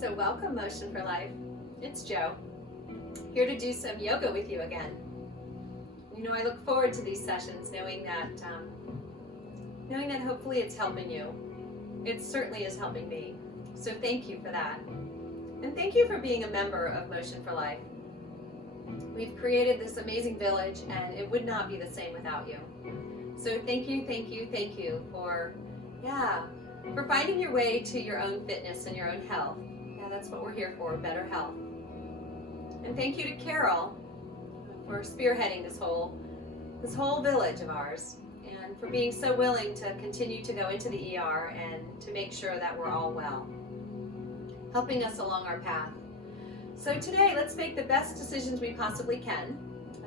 So welcome, Motion for Life. It's Jo, here to do some yoga with you again. You know, I look forward to these sessions knowing that hopefully it's helping you. It certainly is helping me. So thank you for that. And thank you for being a member of Motion for Life. We've created this amazing village and it would not be the same without you. So thank you for finding your way to your own fitness and your own health. Yeah, that's what we're here for, better health. And thank you to Carol for spearheading this whole village of ours, and for being so willing to continue to go into the ER and to make sure that we're all well, helping us along our path. So today, let's make the best decisions we possibly can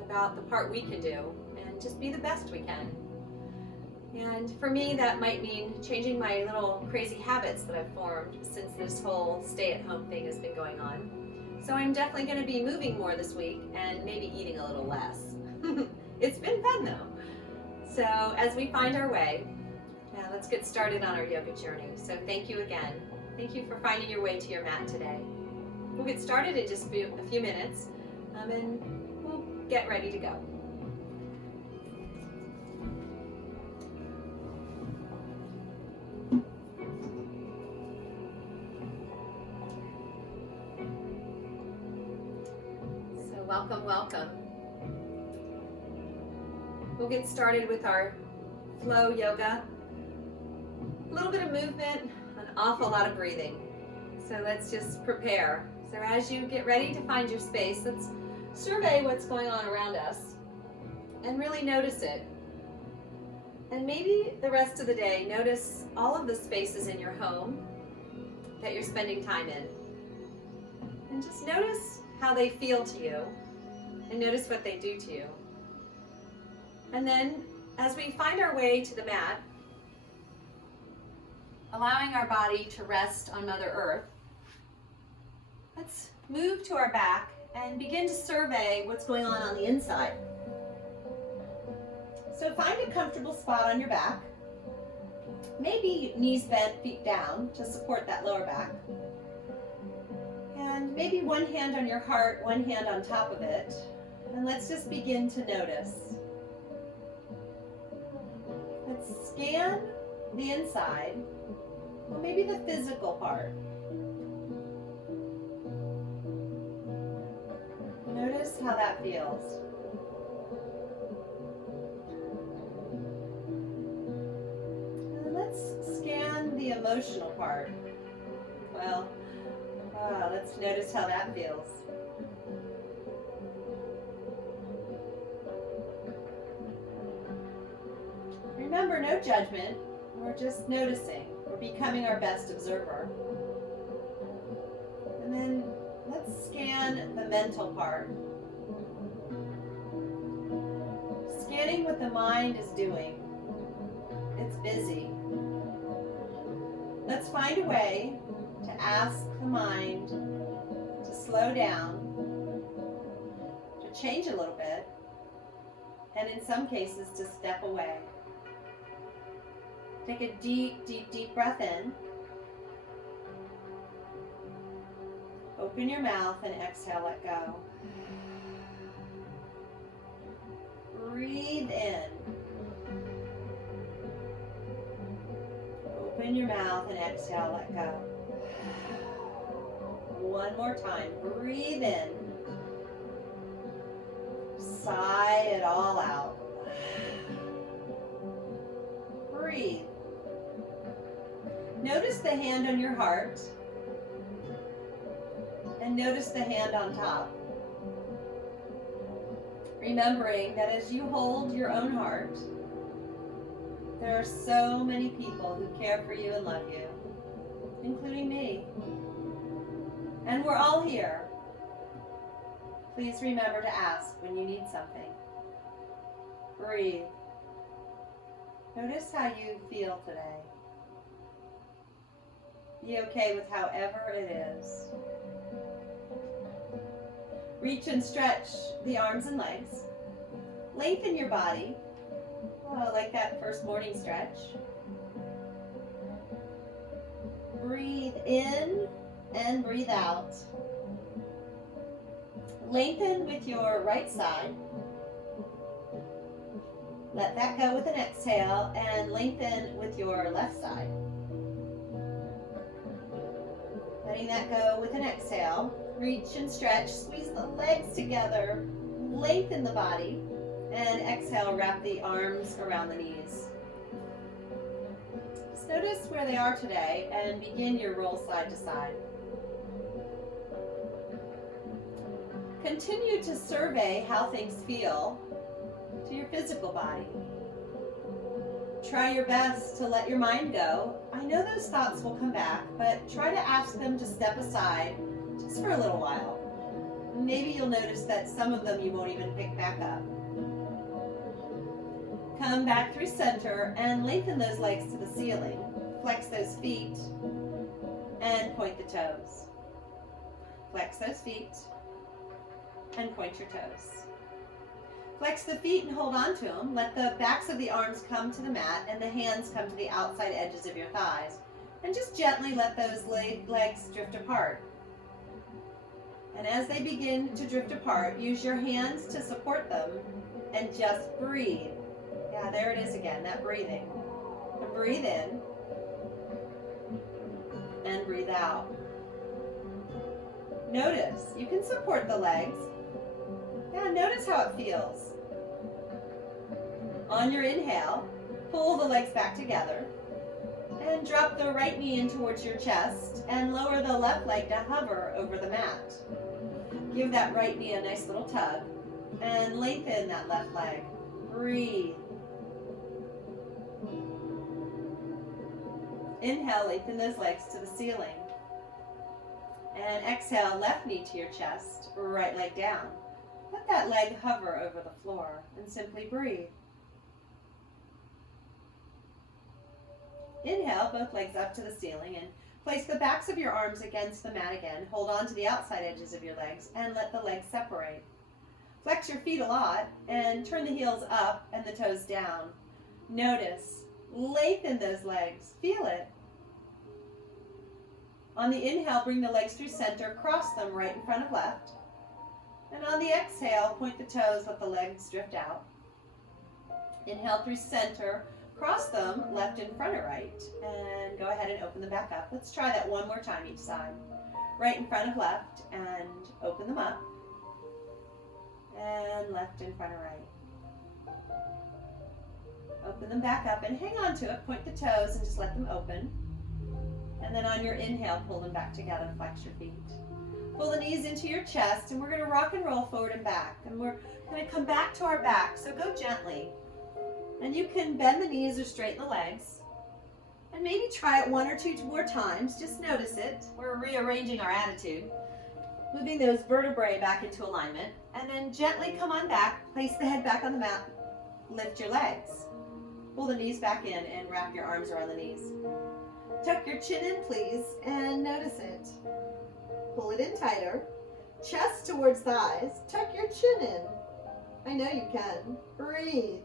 about the part we can do and just be the best we can. And for me, that might mean changing my little crazy habits that I've formed since this whole stay-at-home thing has been going on. So I'm definitely going to be moving more this week and maybe eating a little less. It's been fun though. So as we find our way, let's get started on our yoga journey. So thank you again. Thank you for finding your way to your mat today. We'll get started in just a few minutes and we'll get ready to go. Welcome. We'll get started with our flow yoga. A little bit of movement, an awful lot of breathing. So let's just prepare. So as you get ready to find your space, let's survey what's going on around us and really notice it. And maybe the rest of the day, notice all of the spaces in your home that you're spending time in. And just notice how they feel to you. And notice what they do to you. And then, as we find our way to the mat, allowing our body to rest on Mother Earth, let's move to our back and begin to survey what's going on the inside. So find a comfortable spot on your back, maybe knees bent, feet down to support that lower back. And maybe one hand on your heart, one hand on top of it. And let's just begin to notice. Let's scan the inside, or maybe the physical part. Notice how that feels. And let's scan the emotional part. Well, let's notice how that feels. Remember, no judgment. We're just noticing. We're becoming our best observer. And then let's scan the mental part. Scanning what the mind is doing. It's busy. Let's find a way to ask the mind to slow down, to change a little bit, and in some cases to step away. Take a deep breath in. Open your mouth and exhale, let go. Breathe in. Open your mouth and exhale, let go. One more time. Breathe in. Sigh it all out. Breathe. Notice the hand on your heart and notice the hand on top. Remembering that as you hold your own heart, there are so many people who care for you and love you, including me. And we're all here. Please remember to ask when you need something. Breathe. Notice how you feel today. Be okay with however it is. Reach and stretch the arms and legs. Lengthen your body, like that first morning stretch. Breathe in and breathe out. Lengthen with your right side. Let that go with an exhale and lengthen with your left side. Letting that go with an exhale. Reach and stretch, squeeze the legs together, lengthen the body, and exhale, wrap the arms around the knees. Just notice where they are today and begin your roll side to side. Continue to survey how things feel to your physical body. Try your best to let your mind go. I know those thoughts will come back, but try to ask them to step aside just for a little while. Maybe you'll notice that some of them you won't even pick back up. Come back through center and lengthen those legs to the ceiling. Flex those feet and point the toes. Flex those feet and point your toes. Flex the feet and hold on to them. Let the backs of the arms come to the mat and the hands come to the outside edges of your thighs. And just gently let those legs drift apart. And as they begin to drift apart, use your hands to support them and just breathe. Yeah, there it is again, that breathing. And breathe in and breathe out. Notice, you can support the legs. Yeah, notice how it feels. On your inhale, pull the legs back together and drop the right knee in towards your chest and lower the left leg to hover over the mat. Give that right knee a nice little tug and lengthen that left leg. Breathe. Inhale, lengthen those legs to the ceiling. And exhale, left knee to your chest, right leg down. Let that leg hover over the floor and simply breathe. Inhale, both legs up to the ceiling and place the backs of your arms against the mat again. Hold on to the outside edges of your legs and let the legs separate. Flex your feet a lot and turn the heels up and the toes down. Notice, lengthen those legs, feel it. On the inhale, bring the legs through center, cross them right in front of left. And on the exhale, point the toes, let the legs drift out. Inhale through center, cross them left in front of right, and go ahead and open them back up. Let's try that one more time each side. Right in front of left, and open them up. And left in front of right. Open them back up and hang on to it. Point the toes and just let them open. And then on your inhale, pull them back together, flex your feet. Pull the knees into your chest, and we're going to rock and roll forward and back. And we're going to come back to our back, so go gently. And you can bend the knees or straighten the legs. And maybe try it one or two more times. Just notice it. We're rearranging our attitude. Moving those vertebrae back into alignment. And then gently come on back. Place the head back on the mat. Lift your legs. Pull the knees back in and wrap your arms around the knees. Tuck your chin in, please, and notice it. Pull it in tighter. Chest towards thighs. Tuck your chin in. I know you can. Breathe.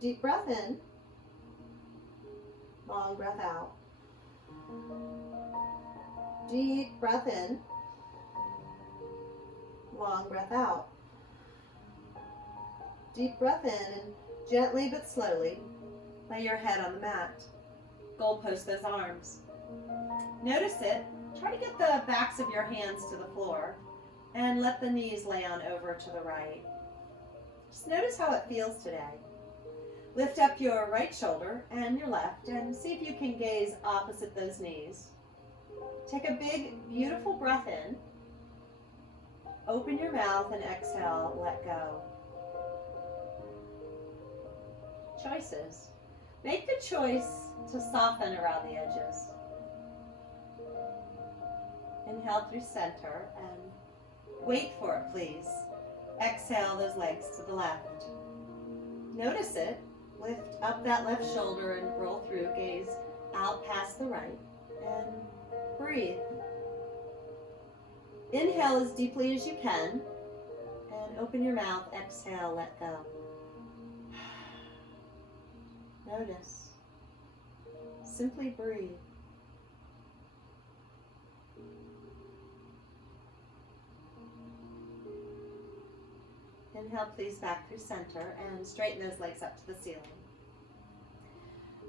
Deep breath in. Long breath out. Deep breath in. Long breath out. Deep breath in and gently but slowly lay your head on the mat. Goalpost those arms. Notice it. Try to get the backs of your hands to the floor and let the knees lay on over to the right. Just notice how it feels today. Lift up your right shoulder and your left and see if you can gaze opposite those knees. Take a big, beautiful breath in. Open your mouth and exhale, let go. Choices. Make the choice to soften around the edges. Inhale through center and wait for it, please. Exhale those legs to the left. Notice it. Lift up that left shoulder and roll through. Gaze out past the right and breathe. Inhale as deeply as you can and open your mouth. Exhale, let go. Notice. Simply breathe. Inhale, please, back through center and straighten those legs up to the ceiling.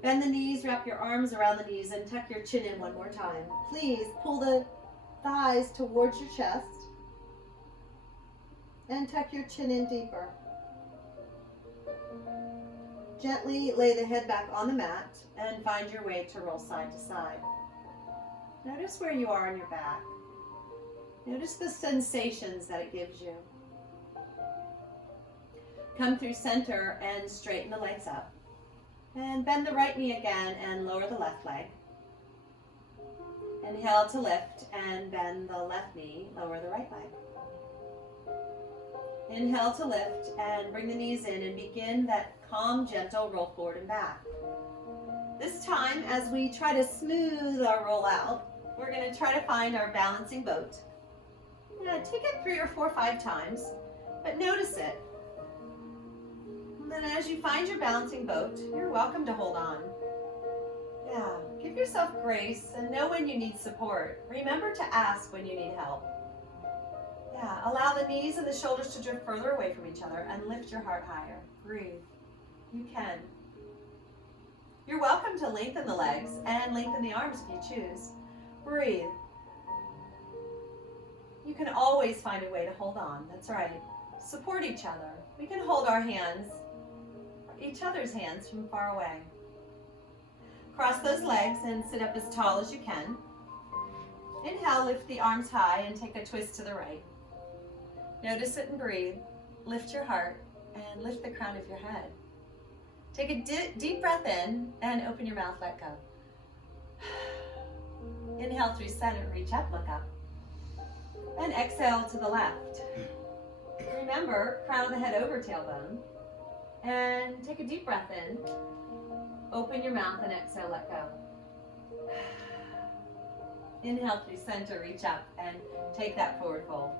Bend the knees, wrap your arms around the knees, and tuck your chin in one more time. Please pull the thighs towards your chest and tuck your chin in deeper. Gently lay the head back on the mat and find your way to roll side to side. Notice where you are in your back. Notice the sensations that it gives you. Come through center and straighten the legs up. And bend the right knee again and lower the left leg. Inhale to lift and bend the left knee, lower the right leg. Inhale to lift and bring the knees in and begin that calm, gentle roll forward and back. This time, as we try to smooth our roll out, we're going to try to find our balancing boat. Yeah, take it 3 or 4 or 5 times, but notice it. And then as you find your balancing boat, you're welcome to hold on. Yeah, give yourself grace and know when you need support. Remember to ask when you need help. Yeah, allow the knees and the shoulders to drift further away from each other and lift your heart higher. Breathe. You can. You're welcome to lengthen the legs and lengthen the arms if you choose. Breathe. You can always find a way to hold on. That's right. Support each other. We can hold our hands, each other's hands from far away. Cross those legs and sit up as tall as you can. Inhale, lift the arms high and take a twist to the right. Notice it and breathe. Lift your heart and lift the crown of your head. Take a deep breath in and open your mouth, let go. Inhale through center, reach up, look up. And exhale to the left. Remember, crown of the head over tailbone. And take a deep breath in. Open your mouth and exhale, let go. Inhale through center, reach up and take that forward fold.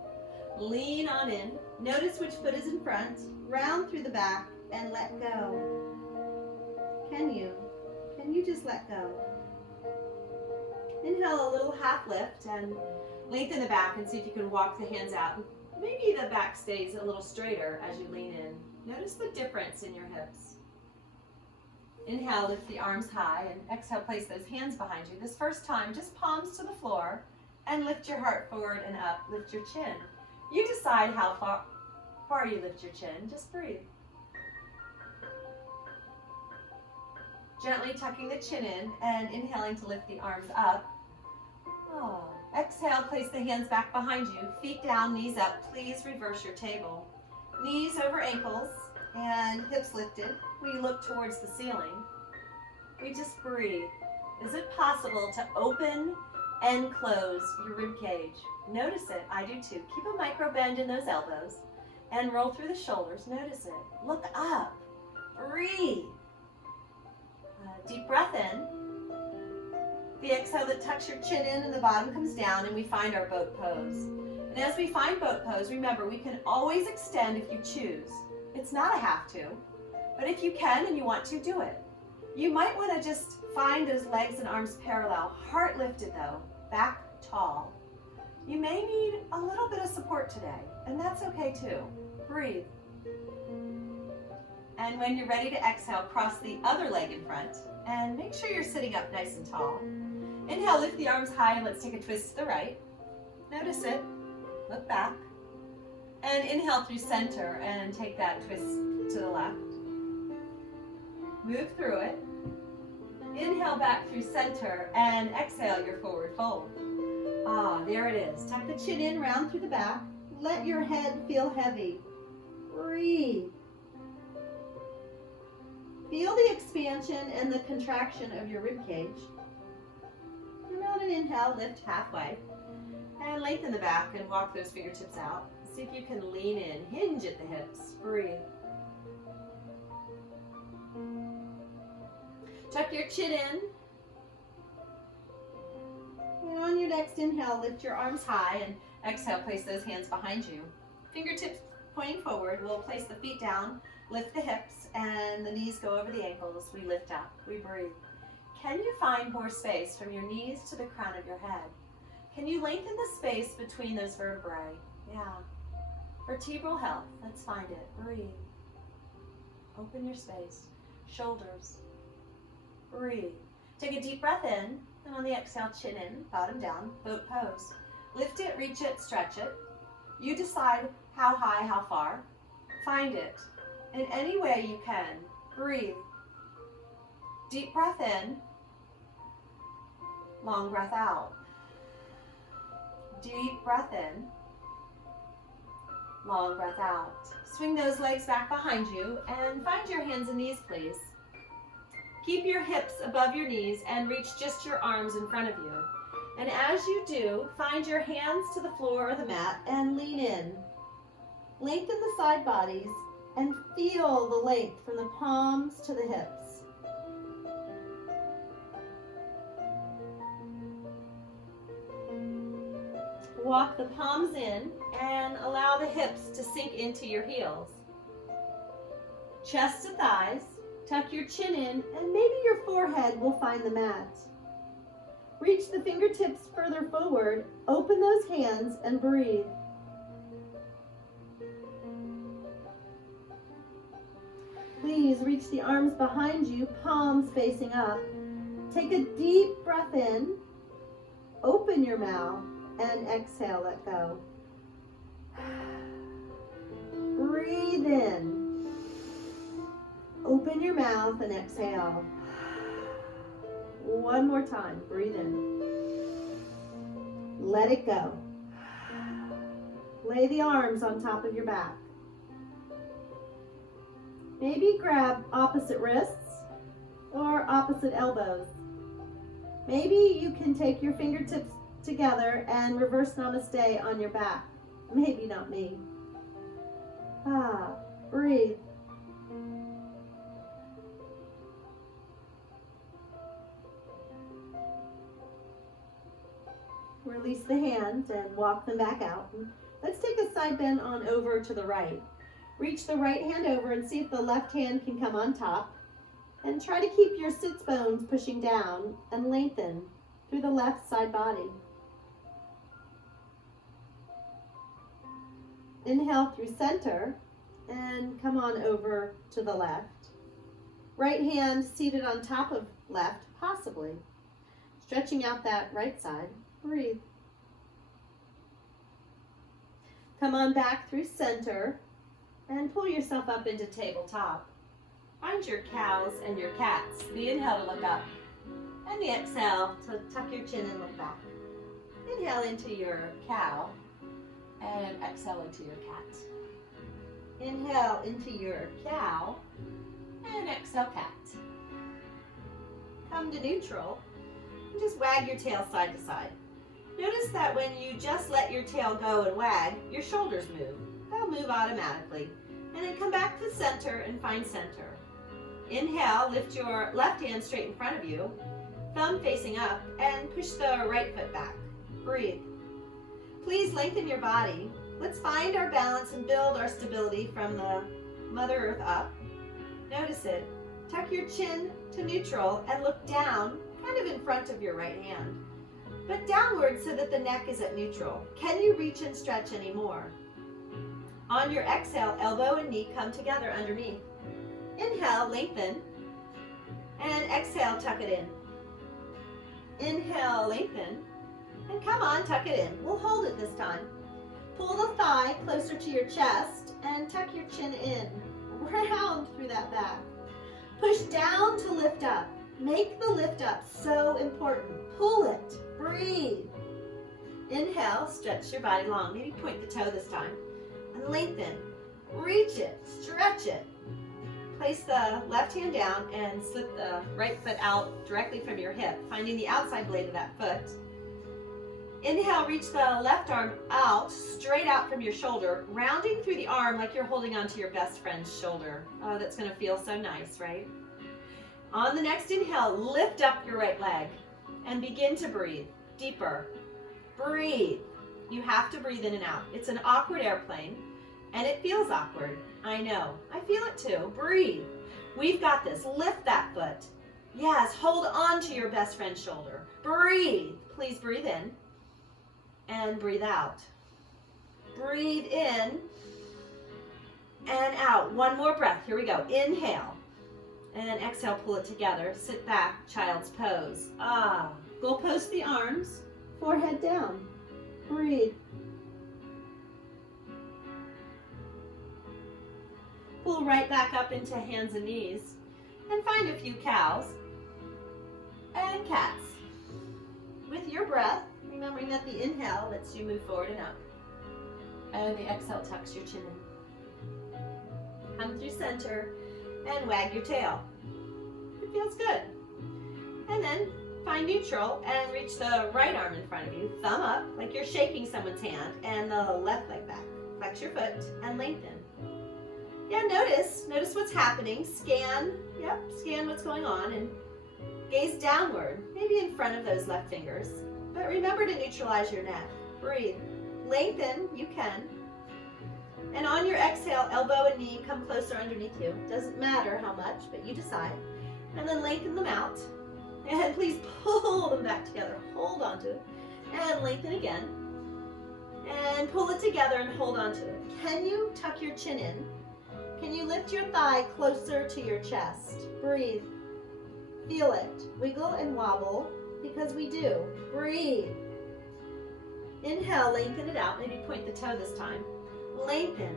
Lean on in. Notice which foot is in front. Round through the back and let go. Can you? Can you just let go? Inhale a little half lift and lengthen the back and see if you can walk the hands out. Maybe the back stays a little straighter as you lean in. Notice the difference in your hips. Inhale, lift the arms high, and exhale, place those hands behind you. This first time, just palms to the floor and lift your heart forward and up. Lift your chin. You decide how far you lift your chin. Just breathe. Gently tucking the chin in and inhaling to lift the arms up. Oh. Exhale, place the hands back behind you. Feet down, knees up. Please reverse your table. Knees over ankles and hips lifted. We look towards the ceiling. We just breathe. Is it possible to open and close your rib cage? Notice it. I do too. Keep a micro bend in those elbows and roll through the shoulders. Notice it. Look up. Breathe. Deep breath in. The exhale that tucks your chin in and the bottom comes down and we find our boat pose. And as we find boat pose, remember we can always extend if you choose. It's not a have to, but if you can and you want to, do it. You might want to just find those legs and arms parallel, heart lifted though, back tall. You may need a little bit of support today, and that's okay too. Breathe. And when you're ready to exhale, cross the other leg in front and make sure you're sitting up nice and tall. Inhale, lift the arms high and let's take a twist to the right. Notice it. Look back. And inhale through center and take that twist to the left. Move through it. Inhale back through center and exhale your forward fold. Ah, there it is. Tuck the chin in, round through the back. Let your head feel heavy. Breathe. Feel the expansion and the contraction of your rib cage. And on an inhale, lift halfway. And lengthen the back and walk those fingertips out. See if you can lean in, hinge at the hips. Breathe. Tuck your chin in. And on your next inhale, lift your arms high and exhale, place those hands behind you. Fingertips pointing forward. We'll place the feet down, lift the hips, and the knees go over the ankles. We lift up, we breathe. Can you find more space from your knees to the crown of your head? Can you lengthen the space between those vertebrae? Yeah. Vertebral health. Let's find it. Breathe. Open your space. Shoulders. Breathe. Take a deep breath in, and on the exhale, chin in, bottom down, boat pose. Lift it, reach it, stretch it. You decide how high, how far. Find it in any way you can. Breathe. Deep breath in, long breath out. Deep breath in, long breath out. Swing those legs back behind you and find your hands and knees, please. Keep your hips above your knees and reach just your arms in front of you. And as you do, find your hands to the floor or the mat and lean in. Lengthen the side bodies and feel the length from the palms to the hips. Walk the palms in and allow the hips to sink into your heels. Chest to thighs, tuck your chin in, and maybe your forehead will find the mat. Reach the fingertips further forward, open those hands, and breathe. Please reach the arms behind you, palms facing up. Take a deep breath in, open your mouth, and exhale, let go. Breathe in. Open your mouth and exhale. One more time, breathe in. Let it go. Lay the arms on top of your back. Maybe grab opposite wrists or opposite elbows. Maybe you can take your fingertips together and reverse namaste on your back. Maybe not me. Breathe. Release the hands and walk them back out. Let's take a side bend on over to the right. Reach the right hand over and see if the left hand can come on top. And try to keep your sits bones pushing down and lengthen through the left side body. Inhale through center and come on over to the left. Right hand seated on top of left, possibly. Stretching out that right side. Breathe. Come on back through center and pull yourself up into tabletop. Find your cows and your cats. The inhale to look up and the exhale to tuck your chin and look back. Inhale into your cow and exhale into your cat. Inhale into your cow and exhale cat. Come to neutral and just wag your tail side to side. Notice that when you just let your tail go and wag, your shoulders move. They'll move automatically. And then come back to center and find center. Inhale, lift your left hand straight in front of you, thumb facing up, and push the right foot back. Breathe. Please lengthen your body. Let's find our balance and build our stability from the Mother Earth up. Notice it. Tuck your chin to neutral and look down, kind of in front of your right hand, but downward so that the neck is at neutral. Can you reach and stretch anymore? On your exhale, elbow and knee come together underneath. Inhale, lengthen, and exhale, tuck it in. Inhale, lengthen, and come on, tuck it in. We'll hold it this time. Pull the thigh closer to your chest and tuck your chin in. Round through that back. Push down to lift up. Make the lift up so important. Pull it. Breathe. Inhale, stretch your body long. Maybe point the toe this time. And lengthen. Reach it. Stretch it. Place the left hand down and slip the right foot out directly from your hip, finding the outside blade of that foot. Inhale, reach the left arm out, straight out from your shoulder, rounding through the arm like you're holding onto your best friend's shoulder. Oh, that's going to feel so nice, right? On the next inhale, lift up your right leg and begin to breathe deeper. Breathe. You have to breathe in and out. It's an awkward airplane, and it feels awkward. I know. I feel it too. Breathe. We've got this. Lift that foot. Yes, hold on to your best friend's shoulder. Breathe. Please breathe in and breathe out. Breathe in and out. One more breath. Here we go. Inhale. And exhale, pull it together. Sit back, child's pose. Go post the arms, forehead down. Breathe. Pull right back up into hands and knees. And find a few cows and cats. With your breath, remembering that the inhale lets you move forward and up. And the exhale tucks your chin in. Come through center and wag your tail. It feels good. And then find neutral and reach the right arm in front of you, thumb up like you're shaking someone's hand, and the left leg back. Flex your foot and lengthen. Yeah, notice what's happening. Scan what's going on, and gaze downward, maybe in front of those left fingers. But remember to neutralize your neck. Breathe. Lengthen, you can. And on your exhale, elbow and knee come closer underneath you. Doesn't matter how much, but you decide. And then lengthen them out. And please pull them back together. Hold on to it. And lengthen again. And pull it together and hold on to it. Can you tuck your chin in? Can you lift your thigh closer to your chest? Breathe. Feel it. Wiggle and wobble, because we do. Breathe. Inhale, lengthen it out. Maybe point the toe this time. Lengthen.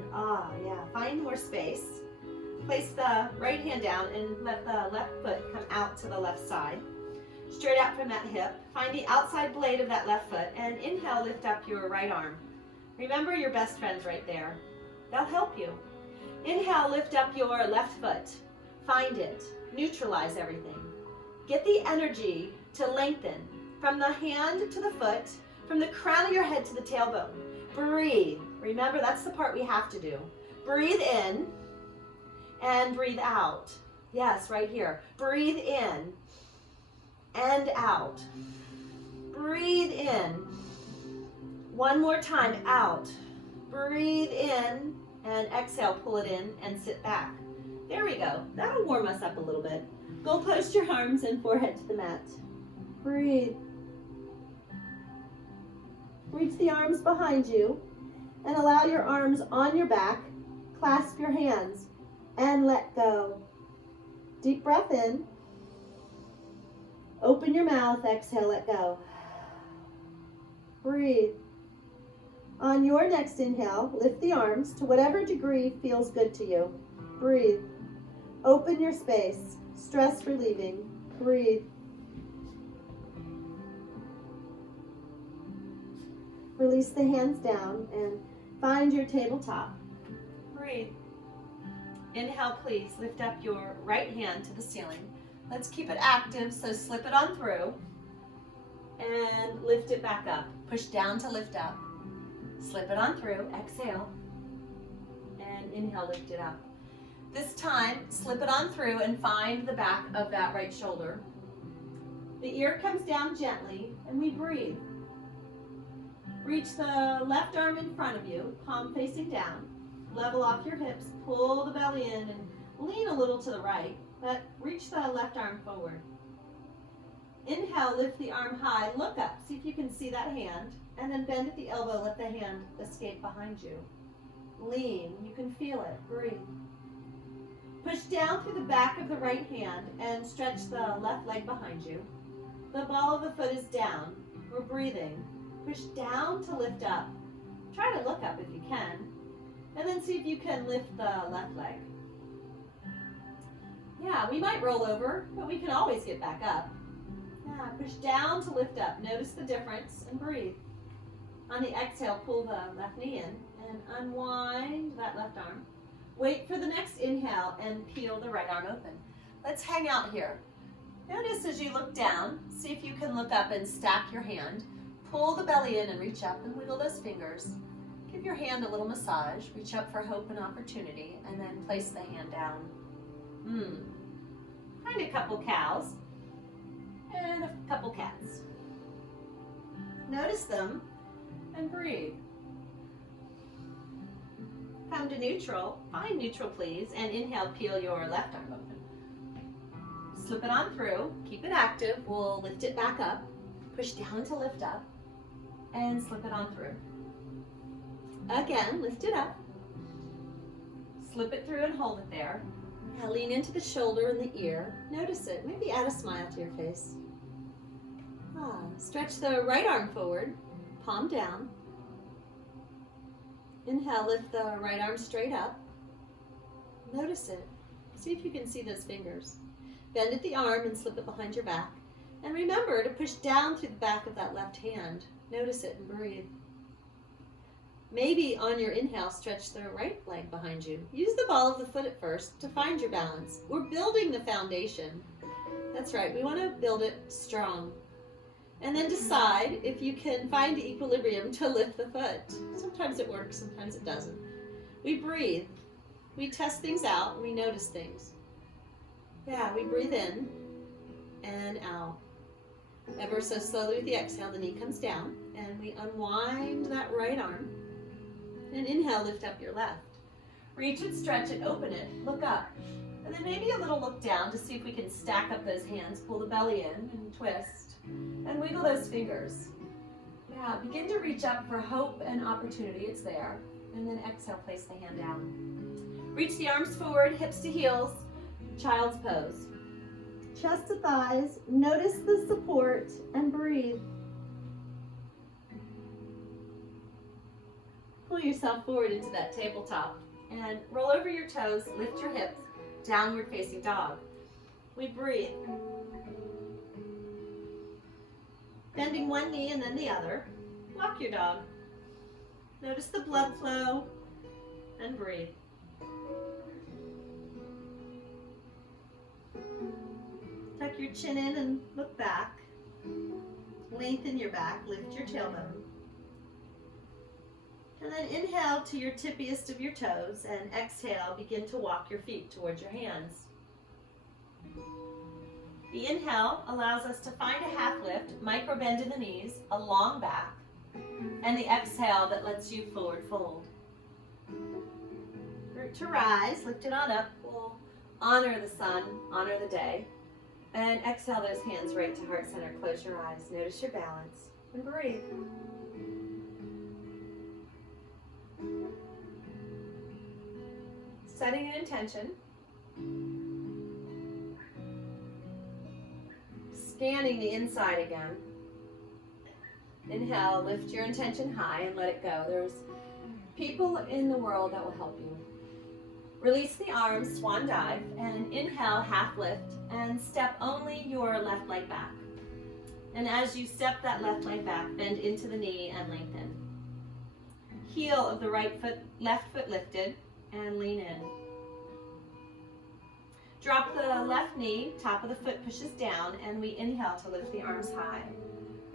Yeah. Find more space. Place the right hand down and let the left foot come out to the left side. Straight out from that hip. Find the outside blade of that left foot and inhale, lift up your right arm. Remember your best friend's right there. They'll help you. Inhale, lift up your left foot. Find it. Neutralize everything. Get the energy to lengthen from the hand to the foot, from the crown of your head to the tailbone. Breathe. Remember, that's the part we have to do. Breathe in and breathe out. Yes, right here. Breathe in and out. Breathe in. One more time, out. Breathe in and exhale, pull it in and sit back. There we go. That'll warm us up a little bit. Go post your arms and forehead to the mat. Breathe. Reach the arms behind you and allow your arms on your back. Clasp your hands and let go. Deep breath in. Open your mouth, exhale, let go. Breathe. On your next inhale, lift the arms to whatever degree feels good to you. Breathe. Open your space. Stress relieving. Breathe. Release the hands down and find your tabletop. Breathe. Inhale, please. Lift up your right hand to the ceiling. Let's keep it active, so slip it on through and lift it back up. Push down to lift up. Slip it on through, exhale, and inhale, lift it up. This time, slip it on through and find the back of that right shoulder. The ear comes down gently, and we breathe. Reach the left arm in front of you, palm facing down. Level off your hips, pull the belly in, and lean a little to the right, but reach the left arm forward. Inhale, lift the arm high, look up, see if you can see that hand, and then bend at the elbow, let the hand escape behind you. Lean, you can feel it, breathe. Push down through the back of the right hand and stretch the left leg behind you. The ball of the foot is down, we're breathing. Push down to lift up. Try to look up if you can, and then see if you can lift the left leg. Yeah, we might roll over, but we can always get back up. Yeah, push down to lift up. Notice the difference and breathe. On the exhale, pull the left knee in and unwind that left arm. Wait for the next inhale and peel the right arm open. Let's hang out here. Notice as you look down, see if you can look up and stack your hand. Pull the belly in and reach up and wiggle those fingers. Give your hand a little massage. Reach up for hope and opportunity, and then place the hand down. Find a couple cows and a couple cats. Notice them and breathe. Come to neutral. Find neutral, please, and inhale, peel your left arm open. Slip it on through. Keep it active. We'll lift it back up. Push down to lift up and slip it on through. Again, lift it up. Slip it through and hold it there. Now lean into the shoulder and the ear. Notice it. Maybe add a smile to your face. Stretch the right arm forward, palm down. Inhale, lift the right arm straight up. Notice it. See if you can see those fingers. Bend at the arm and slip it behind your back. And remember to push down through the back of that left hand. Notice it and breathe. Maybe on your inhale, stretch the right leg behind you. Use the ball of the foot at first to find your balance. We're building the foundation. That's right, we want to build it strong. And then decide if you can find the equilibrium to lift the foot. Sometimes it works, sometimes it doesn't. We breathe. We test things out, we notice things. Yeah, we breathe in and out. Ever so slowly with the exhale, the knee comes down and we unwind that right arm. And inhale, lift up your left. Reach it, stretch it, open it, look up. And then maybe a little look down to see if we can stack up those hands, pull the belly in and twist. And wiggle those fingers. Yeah, begin to reach up for hope and opportunity, it's there. And then exhale, place the hand down. Reach the arms forward, hips to heels, child's pose. Chest to thighs, notice the support and breathe. Pull yourself forward into that tabletop and roll over your toes, lift your hips, downward facing dog. We breathe. Bending one knee and then the other. Walk your dog. Notice the blood flow and breathe. Tuck your chin in and look back. Lengthen your back, lift your tailbone. And then inhale to your tippiest of your toes and exhale, begin to walk your feet towards your hands. The inhale allows us to find a half lift, micro bend in the knees, a long back, and the exhale that lets you forward fold. Root to rise, lift it on up. We'll honor the sun, honor the day, and exhale those hands right to heart center. Close your eyes, notice your balance, and breathe. Setting an intention. Scanning the inside again. Inhale, lift your intention high and let it go. There's people in the world that will help you. Release the arms, swan dive, and inhale, half lift, and step only your left leg back. And as you step that left leg back, bend into the knee and lengthen. Heel of the left foot lifted, and lean in. Drop the left knee, top of the foot pushes down, and we inhale to lift the arms high.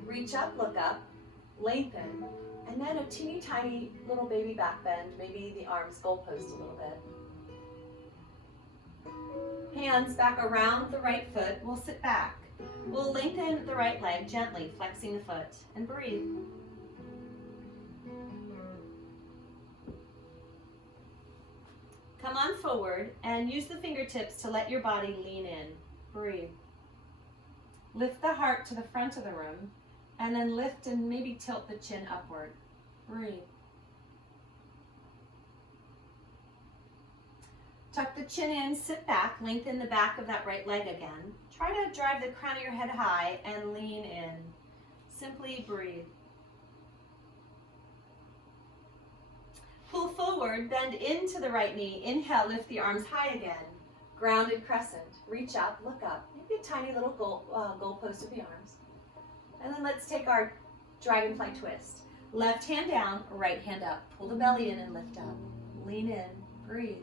Reach up, look up, lengthen, and then a teeny tiny little baby back bend, maybe the arms goalpost a little bit. Hands back around the right foot, we'll sit back. We'll lengthen the right leg gently, flexing the foot, and breathe. Come on forward and use the fingertips to let your body lean in. Breathe. Lift the heart to the front of the room and then lift and maybe tilt the chin upward. Breathe. Tuck the chin in, sit back, lengthen the back of that right leg again. Try to drive the crown of your head high and lean in. Simply breathe. Pull forward, bend into the right knee. Inhale, lift the arms high again. Grounded crescent. Reach up, look up. Maybe a tiny little goalpost of the arms. And then let's take our dragonfly twist. Left hand down, right hand up. Pull the belly in and lift up. Lean in, breathe.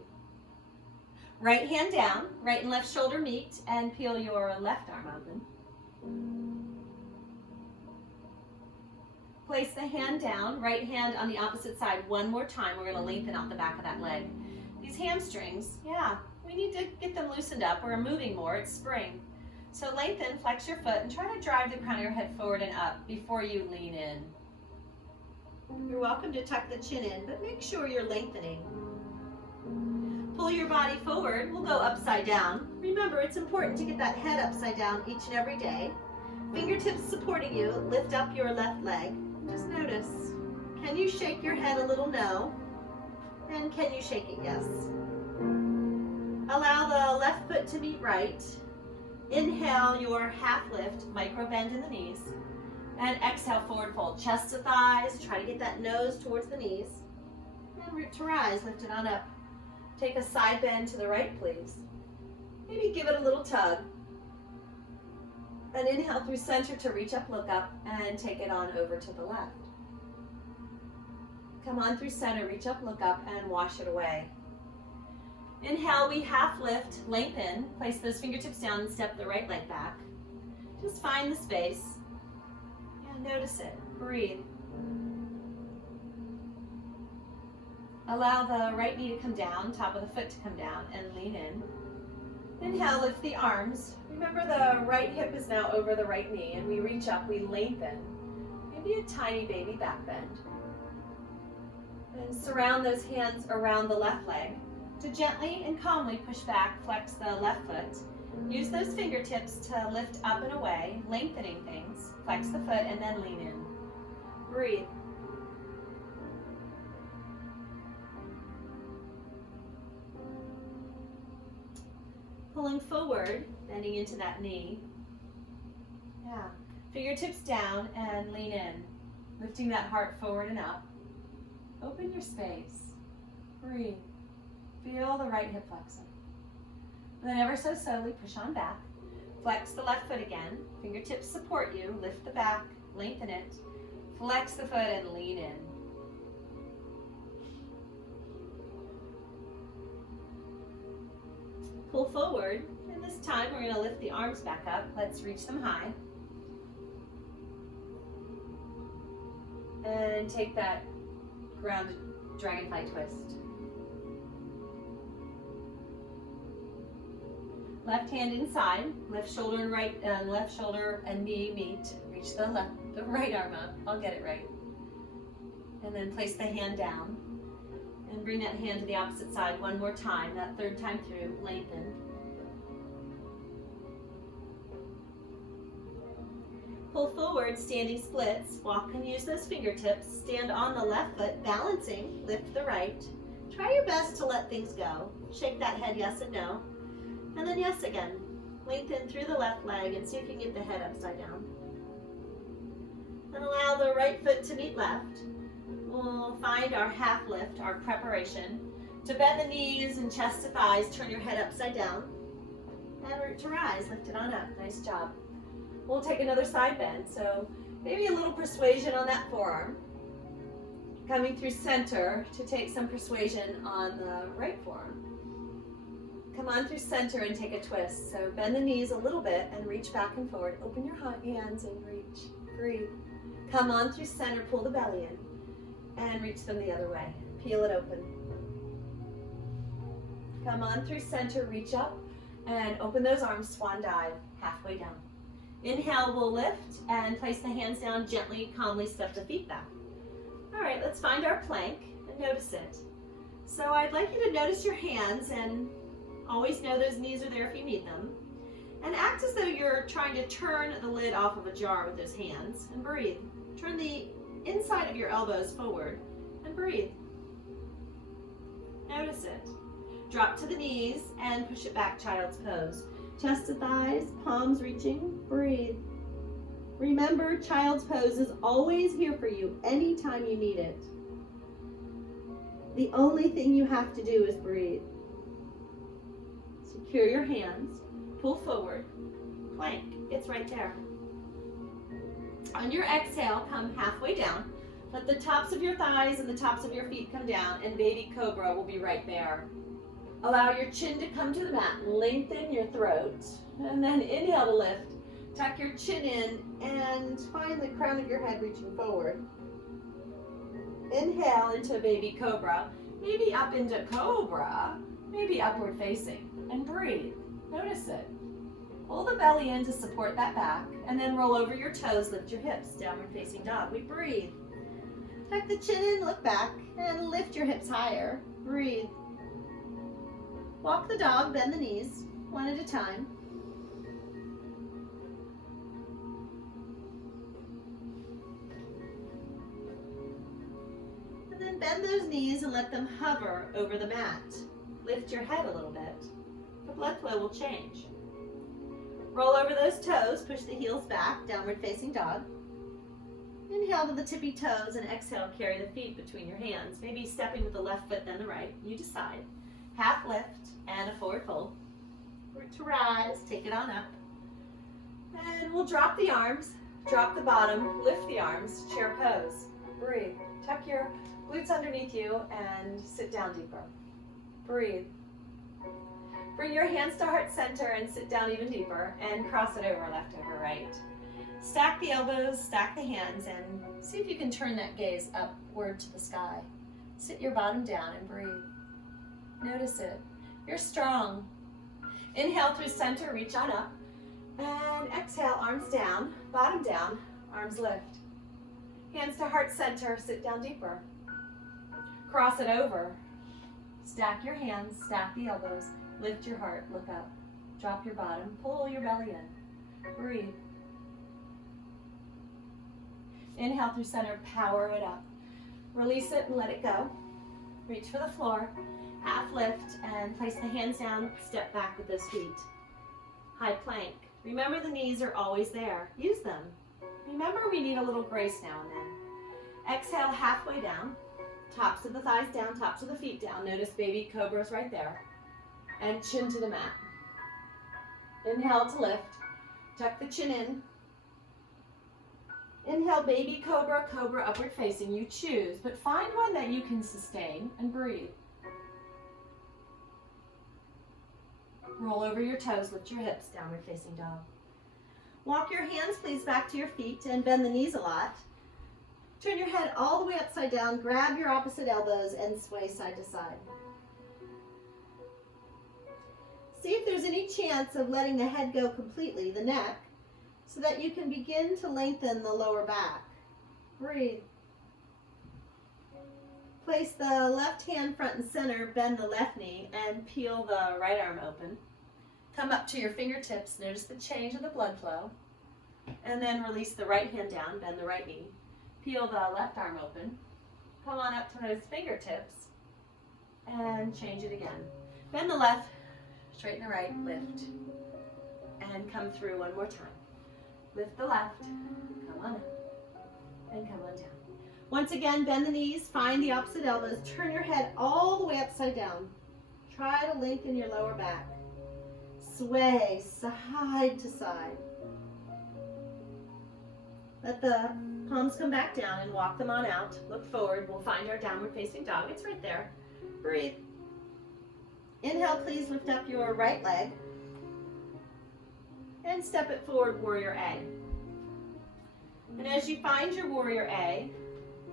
Right hand down, right and left shoulder meet, and peel your left arm open. Place the hand down, right hand on the opposite side. One more time, we're gonna lengthen out the back of that leg. These hamstrings, we need to get them loosened up. We're moving more, it's spring. So lengthen, flex your foot, and try to drive the crown of your head forward and up before you lean in. You're welcome to tuck the chin in, but make sure you're lengthening. Pull your body forward, we'll go upside down. Remember, it's important to get that head upside down each and every day. Fingertips supporting you, lift up your left leg. Just notice, can you shake your head a little no? And can you shake it yes? Allow the left foot to meet right. Inhale your half lift, micro bend in the knees. And exhale, forward fold. Chest to thighs, try to get that nose towards the knees. And root to rise, lift it on up. Take a side bend to the right, please. Maybe give it a little tug. And inhale through center to reach up, look up, and take it on over to the left. Come on through center, reach up, look up, and wash it away. Inhale, we half lift, lengthen, place those fingertips down and step the right leg back. Just find the space. Yeah, notice it, breathe. Allow the right knee to come down, top of the foot to come down, and lean in. Inhale, lift the arms. Remember the right hip is now over the right knee, and we reach up, we lengthen. Maybe a tiny baby back bend. And surround those hands around the left leg. To gently and calmly push back, flex the left foot. Use those fingertips to lift up and away, lengthening things. Flex the foot and then lean in. Breathe. Pulling forward, bending into that knee. Yeah. Fingertips down and lean in. Lifting that heart forward and up. Open your space. Breathe. Feel the right hip flexor. And then ever so slowly push on back. Flex the left foot again. Fingertips support you. Lift the back. Lengthen it. Flex the foot and lean in. Pull forward, and this time we're going to lift the arms back up. Let's reach them high. And take that grounded dragonfly twist. Left hand inside, left shoulder and knee meet. Reach the right arm up. I'll get it right. And then place the hand down. And bring that hand to the opposite side one more time. That third time through, lengthen. Pull forward, standing splits. Walk and use those fingertips. Stand on the left foot, balancing. Lift the right. Try your best to let things go. Shake that head yes and no. And then yes again. Lengthen through the left leg and see if you can get the head upside down. And allow the right foot to meet left. We'll find our half lift, our preparation. To bend the knees and chest to thighs, turn your head upside down. And root to rise, lift it on up. Nice job. We'll take another side bend. So maybe a little persuasion on that forearm. Coming through center to take some persuasion on the right forearm. Come on through center and take a twist. So bend the knees a little bit and reach back and forward. Open your hands and reach. Breathe. Come on through center, pull the belly in. And reach them the other way. Peel it open. Come on through center, reach up, and open those arms, swan dive, halfway down. Inhale, we'll lift, and place the hands down, gently, calmly step the feet back. All right, let's find our plank, and notice it. So I'd like you to notice your hands, and always know those knees are there if you need them. And act as though you're trying to turn the lid off of a jar with those hands, and breathe. Turn the inside of your elbows forward and breathe. Notice it. Drop to the knees and push it back, child's pose. Chest to thighs, palms reaching, breathe. Remember, child's pose is always here for you anytime you need it. The only thing you have to do is breathe. Secure your hands, pull forward, plank, it's right there. On your exhale, come halfway down. Let the tops of your thighs and the tops of your feet come down, and baby cobra will be right there. Allow your chin to come to the mat. Lengthen your throat. And then inhale to lift. Tuck your chin in and find the crown of your head reaching forward. Inhale into baby cobra. Maybe up into cobra. Maybe upward facing. And breathe. Notice it. Pull the belly in to support that back, and then roll over your toes, lift your hips, downward facing dog. We breathe. Tuck the chin in, look back, and lift your hips higher. Breathe. Walk the dog, bend the knees, one at a time. And then bend those knees and let them hover over the mat. Lift your head a little bit. blood flow will change. Roll over those toes, push the heels back, downward facing dog. Inhale to the tippy toes and exhale, carry the feet between your hands. Maybe stepping with the left foot, then the right. You decide. Half lift and a forward fold. Root to rise, take it on up. And we'll drop the arms, drop the bottom, lift the arms, chair pose. Breathe. Tuck your glutes underneath you and sit down deeper. Breathe. Bring your hands to heart center and sit down even deeper and cross it over left over right. Stack the elbows, stack the hands, and see if you can turn that gaze upward to the sky. Sit your bottom down and breathe. Notice it. You're strong. Inhale through center, reach on up. And exhale, arms down, bottom down, arms lift. Hands to heart center, sit down deeper. Cross it over. Stack your hands, stack the elbows, lift your heart, look up. Drop your bottom, pull your belly in. Breathe. Inhale through center, power it up. Release it and let it go. Reach for the floor, half lift, and place the hands down, step back with those feet. High plank. Remember the knees are always there. Use them. Remember we need a little grace now and then. Exhale halfway down. Tops of the thighs down, tops of the feet down. Notice baby cobra's right there. And chin to the mat. Inhale to lift. Tuck the chin in. Inhale, baby cobra, cobra upward facing. You choose, but find one that you can sustain and breathe. Roll over your toes, lift your hips, downward facing dog. Walk your hands, please, back to your feet and bend the knees a lot. Turn your head all the way upside down, grab your opposite elbows and sway side to side. See if there's any chance of letting the head go completely, the neck, so that you can begin to lengthen the lower back. Breathe. Place the left hand front and center, bend the left knee, and peel the right arm open. Come up to your fingertips, notice the change of the blood flow, and then release the right hand down, bend the right knee. Peel the left arm open. Come on up to those fingertips, and change it again. Bend the left, straighten the right, lift, and come through one more time. Lift the left, come on up, and come on down. Once again, bend the knees, find the opposite elbows, turn your head all the way upside down. Try to lengthen your lower back. Sway side to side. Let the palms come back down and walk them on out. Look forward, we'll find our downward facing dog. It's right there. Breathe. Inhale, please lift up your right leg. And step it forward, warrior A. And as you find your warrior A,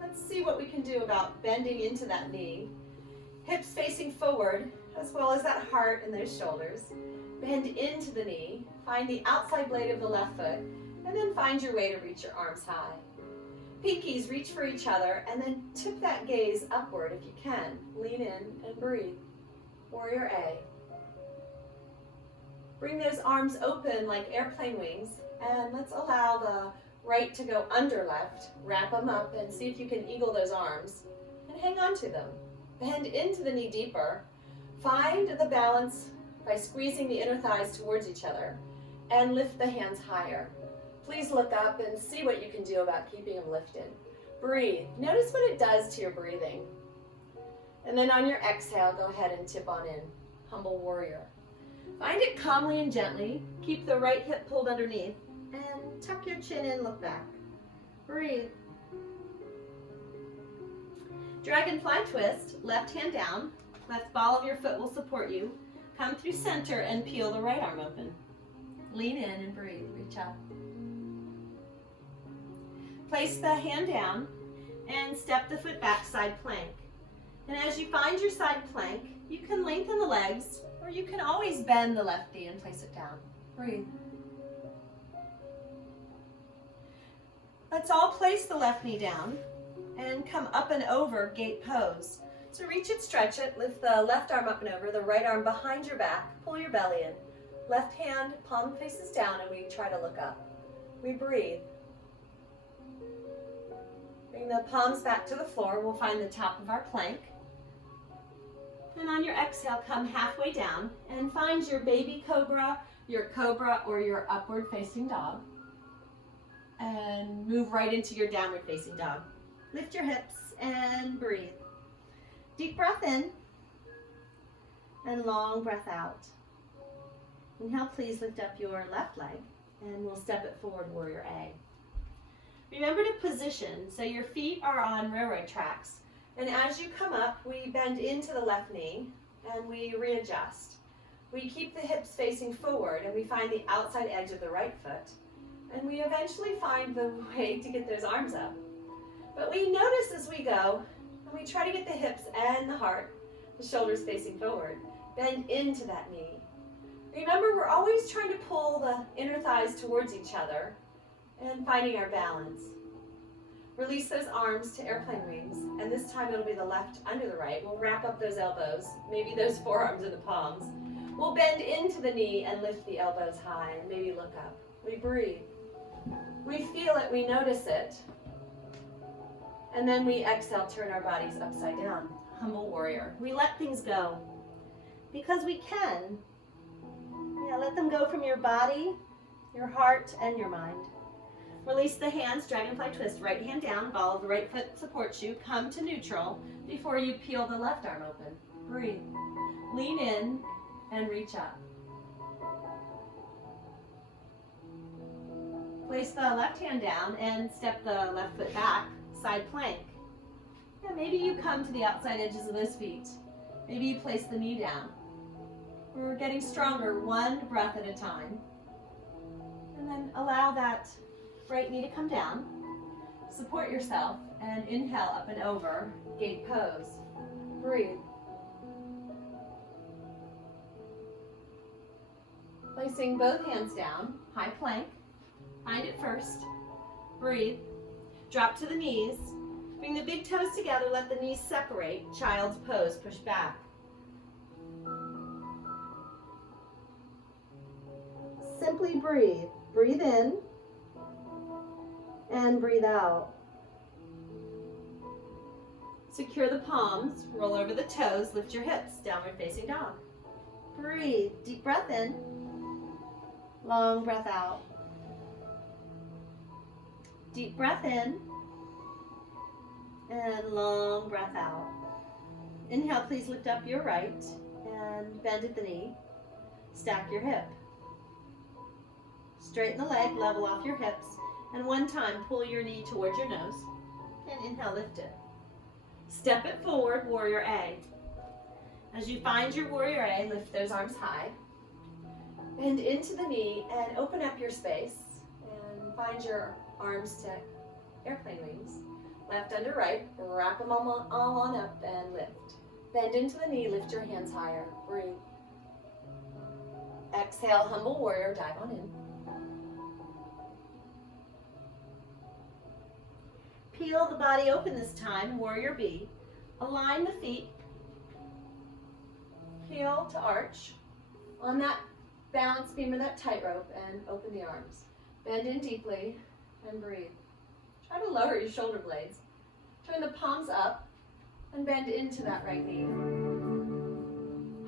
let's see what we can do about bending into that knee. Hips facing forward, as well as that heart and those shoulders. Bend into the knee, find the outside blade of the left foot, and then find your way to reach your arms high. Pinkies reach for each other, and then tip that gaze upward if you can. Lean in and breathe. Warrior A. Bring those arms open like airplane wings, and let's allow the right to go under left. Wrap them up and see if you can eagle those arms, and hang on to them. Bend into the knee deeper. Find the balance by squeezing the inner thighs towards each other, and lift the hands higher. Please look up and see what you can do about keeping them lifted. Breathe. Notice what it does to your breathing. And then on your exhale, go ahead and tip on in. Humble warrior. Find it calmly and gently. Keep the right hip pulled underneath, and tuck your chin in, look back. Breathe. Dragonfly twist, left hand down. Left ball of your foot will support you. Come through center and peel the right arm open. Lean in and breathe, reach up. Place the hand down and step the foot back, side plank. And as you find your side plank, you can lengthen the legs, or you can always bend the left knee and place it down. Breathe. Let's all place the left knee down and come up and over gate pose. So reach it, stretch it, lift the left arm up and over, the right arm behind your back, pull your belly in. Left hand, palm faces down, and we try to look up. We breathe. Bring the palms back to the floor. We'll find the top of our plank. And on your exhale, come halfway down and find your baby cobra, or your upward facing dog. And move right into your downward facing dog. Lift your hips and breathe. Deep breath in and long breath out. Inhale, please lift up your left leg and we'll step it forward, warrior A. Remember to position so your feet are on railroad tracks. And as you come up, we bend into the left knee and we readjust. We keep the hips facing forward and we find the outside edge of the right foot. And we eventually find the way to get those arms up. But we notice as we go, and we try to get the hips and the heart, the shoulders facing forward, bend into that knee. Remember, we're always trying to pull the inner thighs towards each other and finding our balance. Release those arms to airplane wings, and this time it'll be the left under the right. We'll wrap up those elbows, maybe those forearms or the palms. We'll bend into the knee and lift the elbows high and maybe look up. We breathe. We feel it, we notice it. And then we exhale, turn our bodies upside down. Humble warrior. We let things go because we can. Yeah, let them go from your body, your heart, and your mind. Release the hands, dragonfly twist. Right hand down, ball of the right foot supports you. Come to neutral before you peel the left arm open. Breathe. Lean in and reach up. Place the left hand down and step the left foot back, side plank. Yeah, maybe you come to the outside edges of those feet. Maybe you place the knee down. We're getting stronger, one breath at a time. And then allow that right knee to come down. Support yourself and inhale up and over, gate pose. Breathe. Placing both hands down, high plank. Find it first. Breathe. Drop to the knees. Bring the big toes together, let the knees separate. Child's pose, push back. Simply breathe. Breathe in and breathe out. Secure the palms, roll over the toes, lift your hips, downward facing dog. Breathe. Deep breath in, long breath out. Deep breath in and long breath out. Inhale, please lift up your right and bend at the knee. Stack your hip. Straighten the leg, level off your hips, and one time pull your knee towards your nose and inhale, lift it. Step it forward, warrior A. As you find your warrior A, lift those arms high. Bend into the knee and open up your space and find your arms to airplane wings. Left under right, wrap them all on up and lift. Bend into the knee, lift your hands higher. Breathe. Exhale, humble warrior, dive on in. Peel the body open this time, warrior B. Align the feet. Heel to arch. On that balance beam or that tightrope and open the arms. Bend in deeply and breathe. Try to lower your shoulder blades. Turn the palms up and bend into that right knee.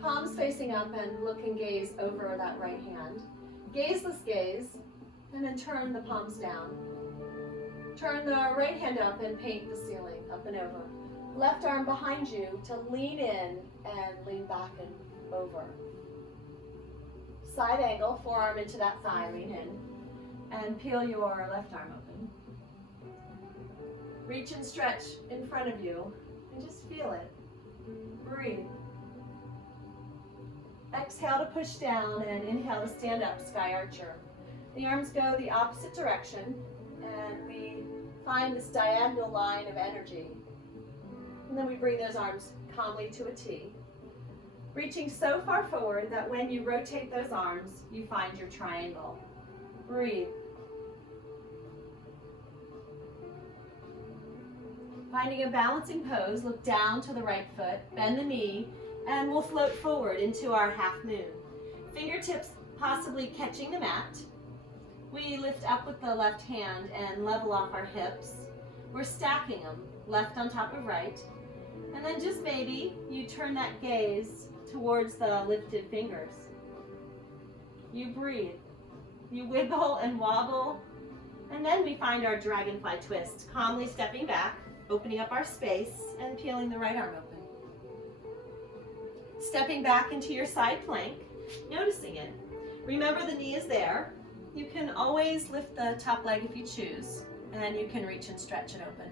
Palms facing up and look and gaze over that right hand. Gazeless gaze and then turn the palms down. Turn the right hand up and paint the ceiling up and over. Left arm behind you to lean in and lean back and over. Side angle, forearm into that thigh, lean in. And peel your left arm open. Reach and stretch in front of you and just feel it. Breathe. Exhale to push down and inhale to stand up, sky archer. The arms go the opposite direction and we find this diagonal line of energy. And then we bring those arms calmly to a T. Reaching so far forward that when you rotate those arms, you find your triangle. Breathe. Finding a balancing pose, look down to the right foot, bend the knee, and we'll float forward into our half moon. Fingertips possibly catching the mat. We lift up with the left hand and level off our hips. We're stacking them, left on top of right. And then just maybe you turn that gaze towards the lifted fingers. You breathe. You wiggle and wobble. And then we find our dragonfly twist, calmly stepping back, opening up our space, and peeling the right arm open. Stepping back into your side plank, noticing it. Remember the knee is there. You can always lift the top leg if you choose, and you can reach and stretch it open.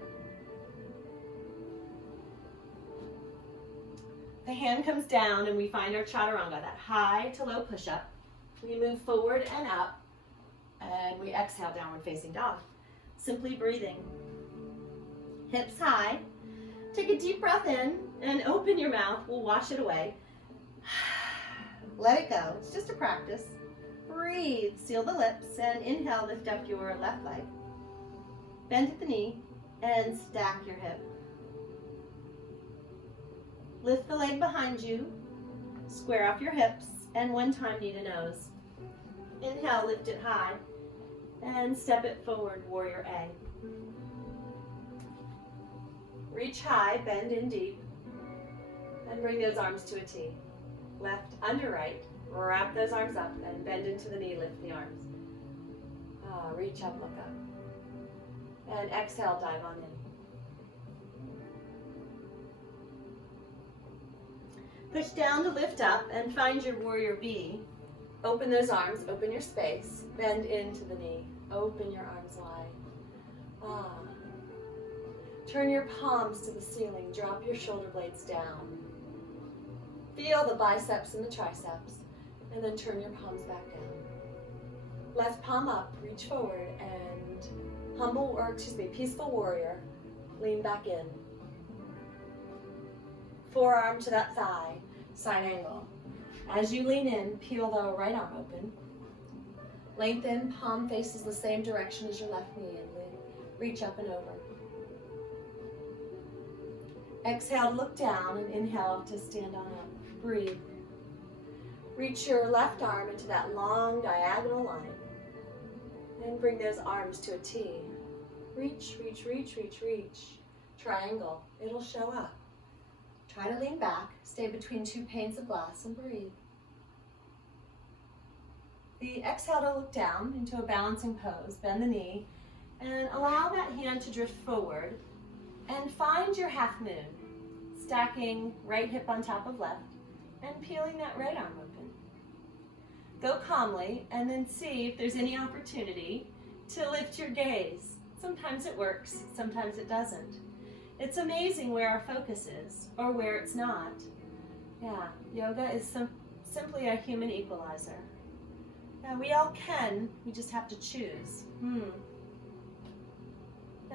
The hand comes down and we find our chaturanga, that high to low push-up. We move forward and up, and we exhale, downward facing dog. Simply breathing. Hips high. Take a deep breath in and open your mouth. We'll wash it away. Let it go. It's just a practice. Breathe. Seal the lips and inhale, lift up your left leg. Bend at the knee and stack your hip. Lift the leg behind you. Square off your hips and one time knee to nose. Inhale, lift it high and step it forward, warrior A. Reach high, bend in deep, and bring those arms to a T. Left under right, wrap those arms up and bend into the knee, lift the arms. Reach up, look up. And exhale, dive on in. Push down to lift up and find your warrior B. Open those arms, open your space, bend into the knee, open your arms wide. Turn your palms to the ceiling, drop your shoulder blades down. Feel the biceps and the triceps, and then turn your palms back down. Left palm up, reach forward, and peaceful warrior, lean back in. Forearm to that thigh, side angle. As you lean in, peel the right arm open. Lengthen, palm faces the same direction as your left knee, and reach up and over. Exhale to look down, and inhale to stand on up. Breathe. Reach your left arm into that long diagonal line, and bring those arms to a T. Reach, reach, reach, reach, reach. Triangle, it'll show up. Try to lean back, stay between two panes of glass, and breathe. The exhale to look down into a balancing pose, bend the knee, and allow that hand to drift forward, and find your half moon, stacking right hip on top of left, and peeling that right arm open. Go calmly, and then see if there's any opportunity to lift your gaze. Sometimes it works, sometimes it doesn't. It's amazing where our focus is, or where it's not. Yeah, yoga is simply a human equalizer. Yeah, we all can, we just have to choose. And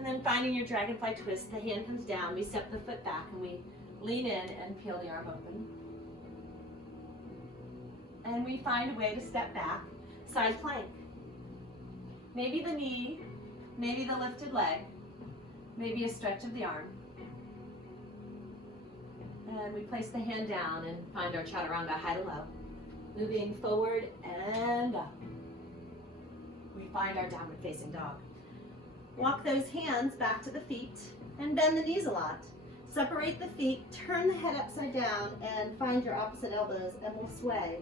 then finding your dragonfly twist, the hand comes down, we step the foot back, and we lean in and peel the arm open. And we find a way to step back, side plank. Maybe the knee, maybe the lifted leg, maybe a stretch of the arm. And we place the hand down and find our chaturanga, high to low. Moving forward and up. We find our downward facing dog. Walk those hands back to the feet and bend the knees a lot. Separate the feet, turn the head upside down, and find your opposite elbows, and we'll sway.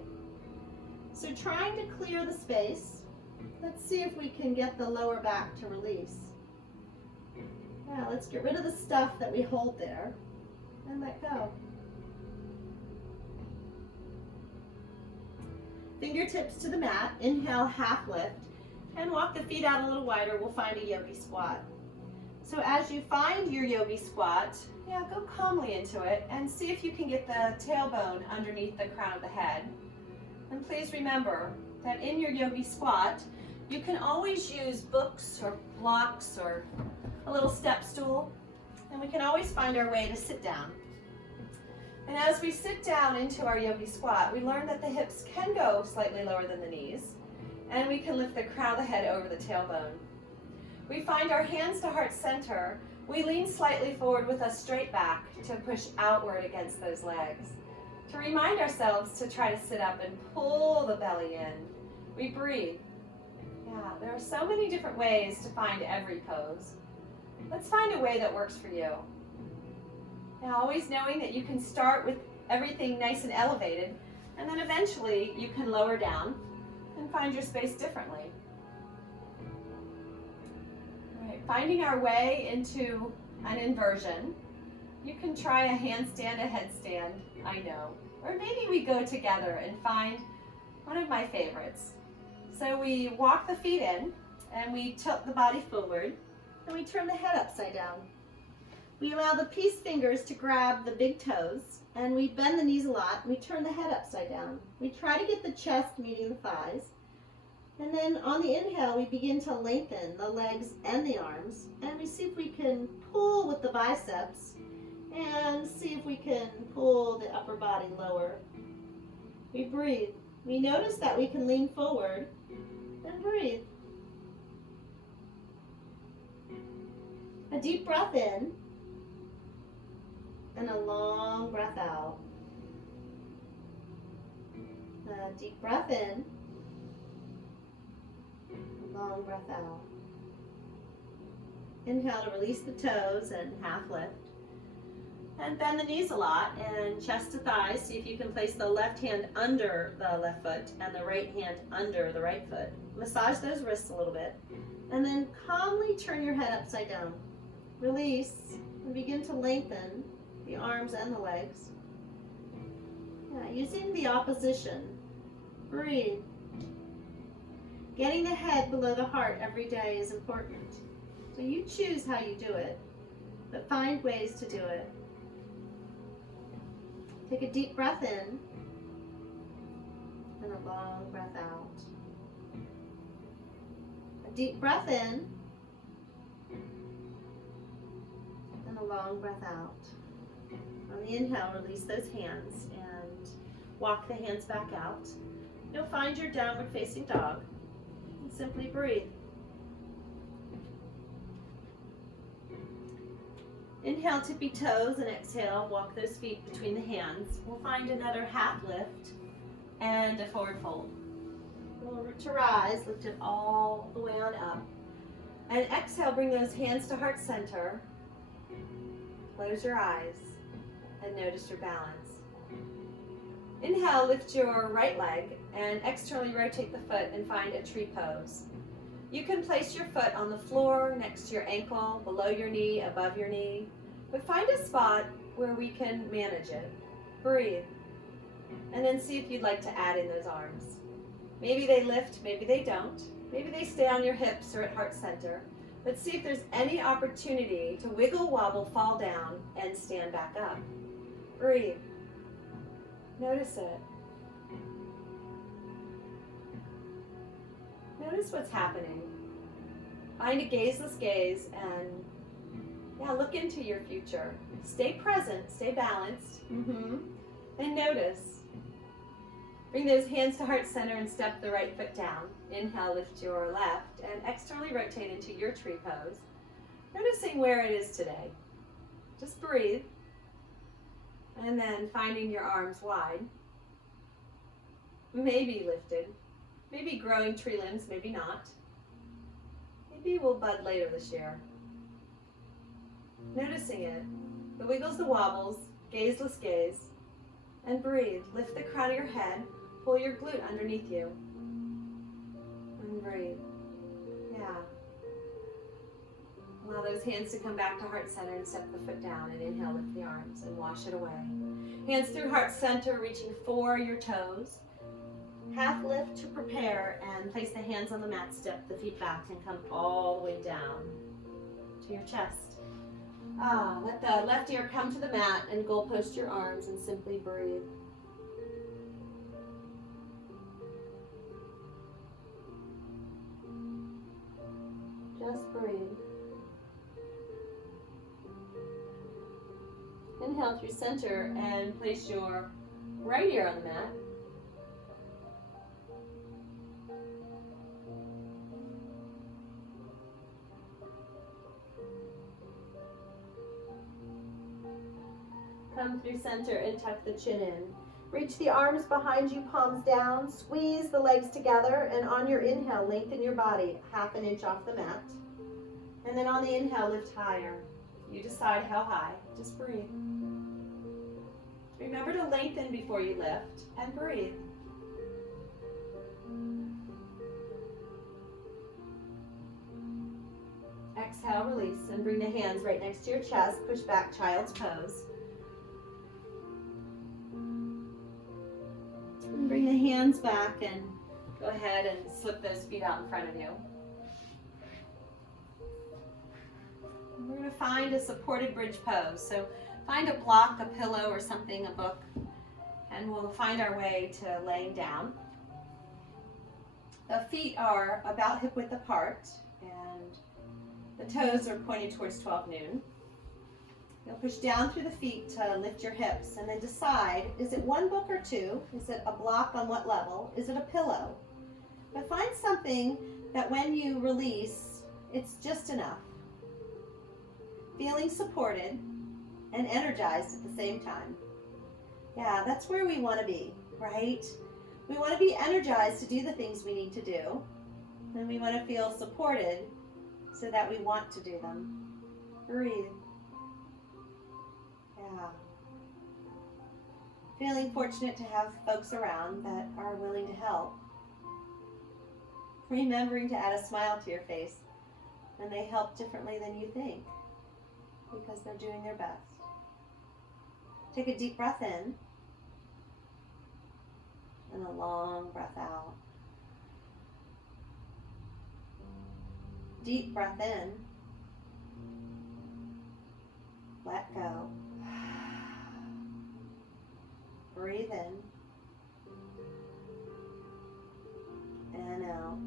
So trying to clear the space, let's see if we can get the lower back to release. Yeah, let's get rid of the stuff that we hold there and let go. Fingertips to the mat, inhale, half lift, and walk the feet out a little wider. We'll find a yogi squat. So as you find your yogi squat, go calmly into it and see if you can get the tailbone underneath the crown of the head. And please remember that in your yogi squat, you can always use books or blocks or a little step stool, and we can always find our way to sit down. And as we sit down into our yogi squat, we learn that the hips can go slightly lower than the knees, and we can lift the crown of the head over the tailbone. We find our hands to heart center. We lean slightly forward with a straight back to push outward against those legs. To remind ourselves to try to sit up and pull the belly in. We breathe. Yeah, there are so many different ways to find every pose. Let's find a way that works for you. Now, always knowing that you can start with everything nice and elevated, and then eventually you can lower down and find your space differently. All right, finding our way into an inversion. You can try a handstand, a headstand, I know. Or maybe we go together and find one of my favorites. So we walk the feet in, and we tilt the body forward, and we turn the head upside down. We allow the peace fingers to grab the big toes, and we bend the knees a lot, and we turn the head upside down. We try to get the chest meeting the thighs. And then on the inhale, we begin to lengthen the legs and the arms, and we see if we can pull with the biceps, and see if we can pull the upper body lower. We breathe. We notice that we can lean forward, and breathe. A deep breath in, and a long breath out. A deep breath in, a long breath out. Inhale to release the toes and half lift. And bend the knees a lot and chest to thighs. See if you can place the left hand under the left foot and the right hand under the right foot. Massage those wrists a little bit. And then calmly turn your head upside down. Release and begin to lengthen the arms and the legs. Yeah, using the opposition. Breathe. Getting the head below the heart every day is important. So you choose how you do it, but find ways to do it. Take a deep breath in and a long breath out. A deep breath in and a long breath out. On the inhale, release those hands and walk the hands back out. You'll find your downward facing dog and simply breathe. Inhale, tippy toes, and exhale, walk those feet between the hands. We'll find another half lift and a forward fold. To rise, lift it all the way on up. And exhale, bring those hands to heart center. Close your eyes and notice your balance. Inhale, lift your right leg and externally rotate the foot and find a tree pose. You can place your foot on the floor, next to your ankle, below your knee, above your knee, but find a spot where we can manage it. Breathe, and then see if you'd like to add in those arms. Maybe they lift, maybe they don't. Maybe they stay on your hips or at heart center, but see if there's any opportunity to wiggle, wobble, fall down, and stand back up. Breathe. Notice it. Notice what's happening. Find a gazeless gaze and look into your future. Stay present, stay balanced, and notice. Bring those hands to heart center and step the right foot down. Inhale, lift your left and externally rotate into your tree pose. Noticing where it is today. Just breathe. And then finding your arms wide. Maybe lifted. Maybe growing tree limbs, maybe not. Maybe we'll bud later this year. Noticing it, the wiggles, the wobbles, gazeless gaze, and breathe. Lift the crown of your head, pull your glute underneath you, and breathe. Yeah. Allow those hands to come back to heart center and step the foot down, and inhale, lift the arms and wash it away. Hands through heart center, reaching for your toes. Half lift to prepare and place the hands on the mat, step the feet back and come all the way down to your chest. Let the left ear come to the mat and goal post your arms and simply breathe. Just breathe. Inhale through center and place your right ear on the mat. Come through center and tuck the chin in. Reach the arms behind you, palms down. Squeeze the legs together, and on your inhale, lengthen your body half an inch off the mat. And then on the inhale, lift higher. You decide how high. Just breathe. Remember to lengthen before you lift and breathe. Exhale, release, and bring the hands right next to your chest. Push back, child's pose. And bring the hands back and go ahead and slip those feet out in front of you. And we're going to find a supported bridge pose. So find a block, a pillow, or something, a book, and we'll find our way to laying down. The feet are about hip width apart, and the toes are pointed towards 12 noon. You'll push down through the feet to lift your hips, and then decide, is it one book or two? Is it a block on what level? Is it a pillow? But find something that when you release, it's just enough. Feeling supported and energized at the same time. Yeah, that's where we want to be, right? We want to be energized to do the things we need to do, and we want to feel supported so that we want to do them. Breathe. Yeah. Feeling fortunate to have folks around that are willing to help. Remembering to add a smile to your face, and they help differently than you think because they're doing their best. Take a deep breath in and a long breath out. Deep breath in. Let go. Breathe in and out.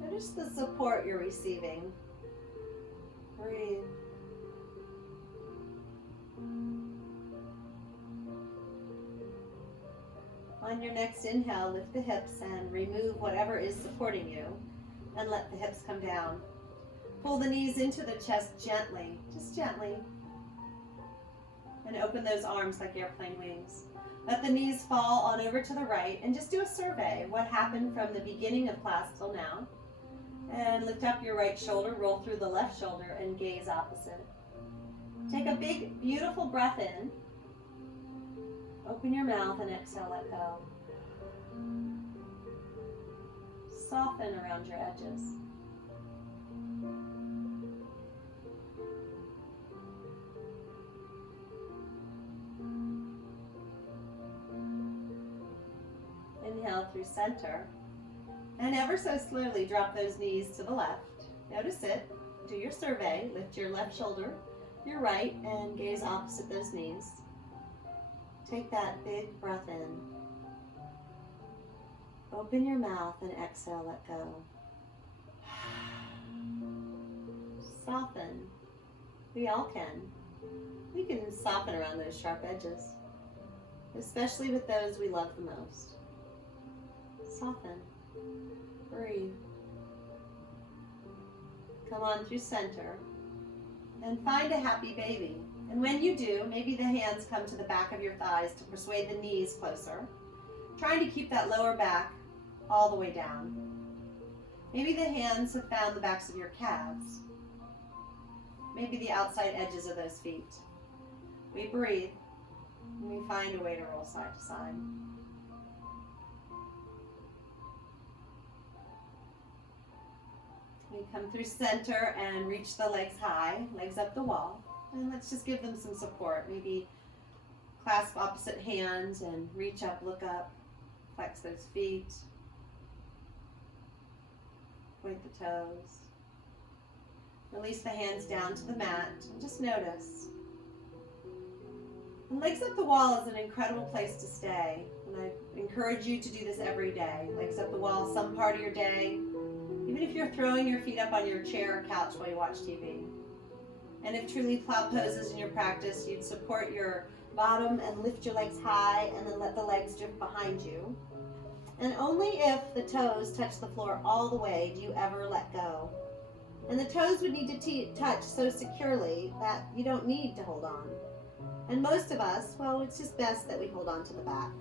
Notice the support you're receiving. Breathe. On your next inhale, lift the hips and remove whatever is supporting you, and let the hips come down. Pull the knees into the chest gently, just gently, and open those arms like airplane wings. Let the knees fall on over to the right, and just do a survey. What happened from the beginning of class till now? And lift up your right shoulder, roll through the left shoulder, and gaze opposite. Take a big, beautiful breath in. Open your mouth and exhale, let go. Soften around your edges. Inhale through center, and ever so slowly drop those knees to the left. Notice it. Do your survey. Lift your left shoulder, your right, and gaze opposite those knees. Take that big breath in. Open your mouth and exhale, let go. Soften. We all can. We can soften around those sharp edges, especially with those we love the most. Soften. Breathe. Come on through center and find a happy baby. And when you do, maybe the hands come to the back of your thighs to persuade the knees closer, trying to keep that lower back all the way down. Maybe the hands have found the backs of your calves, maybe the outside edges of those feet. We breathe and we find a way to roll side to side. We come through center and reach the legs high, legs up the wall. And let's just give them some support. Maybe clasp opposite hands and reach up, look up, flex those feet. Point the toes. Release the hands down to the mat and just notice. And legs up the wall is an incredible place to stay. And I encourage you to do this every day. Legs up the wall, some part of your day. Even if you're throwing your feet up on your chair or couch while you watch TV. And if truly plow poses in your practice, you'd support your bottom and lift your legs high and then let the legs drift behind you. And only if the toes touch the floor all the way do you ever let go. And the toes would need to touch so securely that you don't need to hold on. And most of us, well, it's just best that we hold on to the back.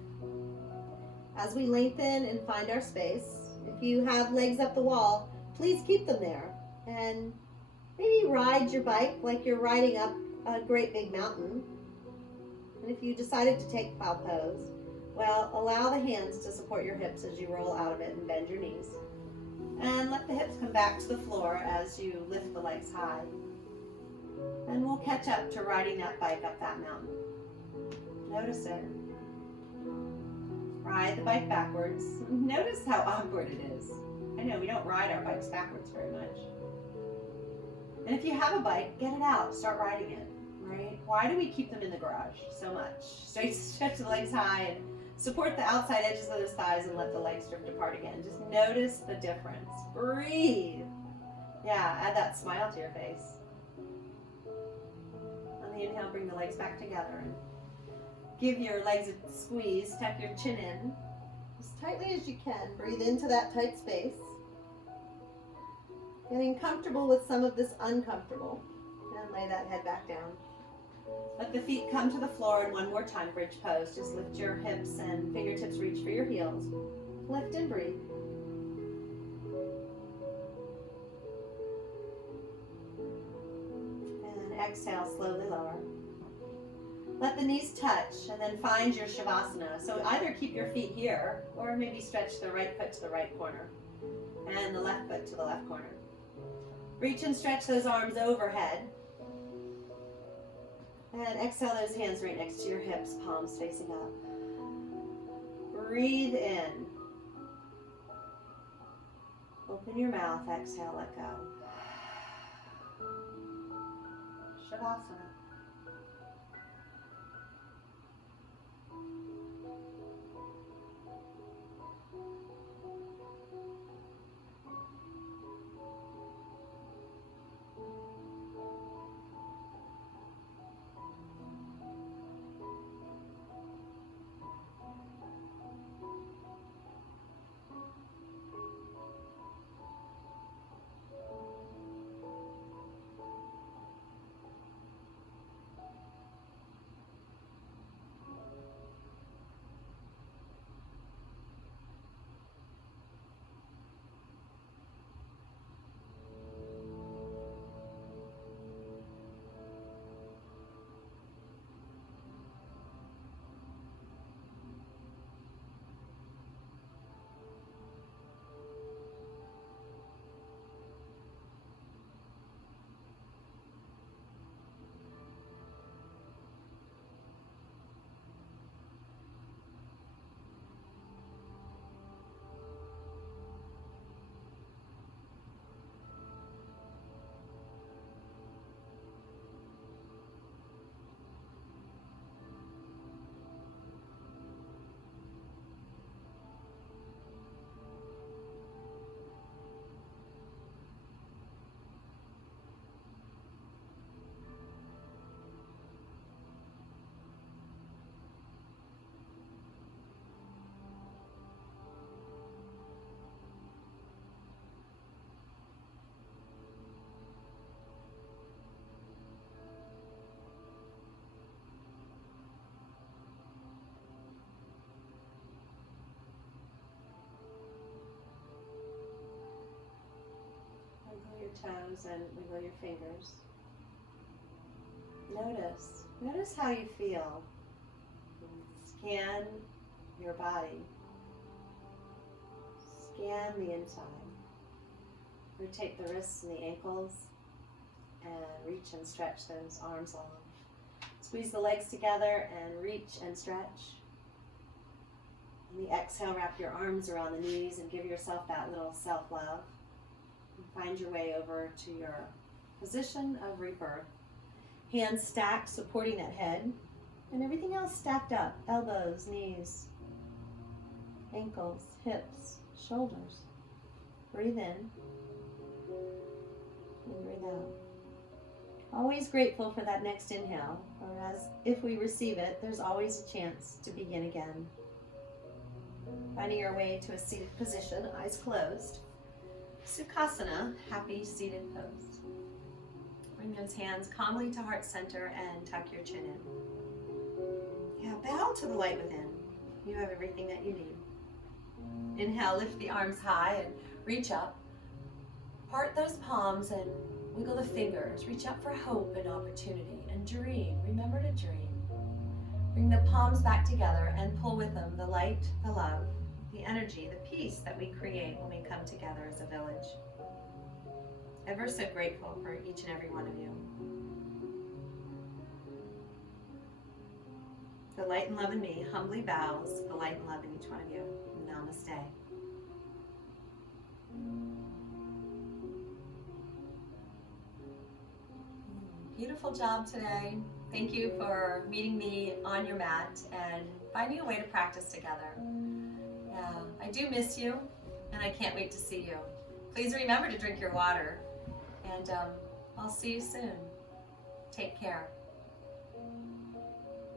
As we lengthen and find our space, if you have legs up the wall, please keep them there. And maybe ride your bike like you're riding up a great big mountain. And if you decided to take plow pose, well, allow the hands to support your hips as you roll out of it and bend your knees. And let the hips come back to the floor as you lift the legs high. And we'll catch up to riding that bike up that mountain. Notice it. Ride the bike backwards. Notice how awkward it is. I know we don't ride our bikes backwards very much. And if you have a bike, get it out. Start riding it, right? Why do we keep them in the garage so much? Stretch the legs high and support the outside edges of those thighs and let the legs drift apart again. Just notice the difference. Breathe. Yeah, add that smile to your face. On the inhale, bring the legs back together and give your legs a squeeze. Tuck your chin in as tightly as you can. Breathe into that tight space. Getting comfortable with some of this uncomfortable. And lay that head back down. Let the feet come to the floor, and one more time, bridge pose. Just lift your hips and fingertips reach for your heels. Lift and breathe. And exhale, slowly lower. Let the knees touch and then find your Shavasana. So either keep your feet here or maybe stretch the right foot to the right corner and the left foot to the left corner. Reach and stretch those arms overhead. And exhale those hands right next to your hips, palms facing up. Breathe in. Open your mouth, exhale, let go. Shavasana. Toes and wiggle your fingers. Notice how you feel. Scan your body. Scan the inside. Rotate the wrists and the ankles and reach and stretch those arms long. Squeeze the legs together and reach and stretch. On the exhale, wrap your arms around the knees and give yourself that little self-love. Find your way over to your position of rebirth. Hands stacked, supporting that head, and everything else stacked up. Elbows, knees, ankles, hips, shoulders. Breathe in and breathe out. always grateful for that next inhale, whereas if we receive it, there's always a chance to begin again. Finding your way to a seated position, eyes closed. Sukhasana, happy seated pose. Bring those hands calmly to heart center and tuck your chin in. Yeah, bow to the light within. You have everything that you need. Inhale, lift the arms high and reach up. Part those palms and wiggle the fingers. Reach up for hope and opportunity and dream. Remember to dream. Bring the palms back together and pull with them the light, the love, the energy, the peace that we create when we come together as a village. Ever so grateful for each and every one of you. The light and love in me humbly bows the light and love in each one of you. Namaste. Beautiful job today. Thank you for meeting me on your mat and finding a way to practice together. Yeah, I do miss you, and I can't wait to see you. Please remember to drink your water, and I'll see you soon. Take care.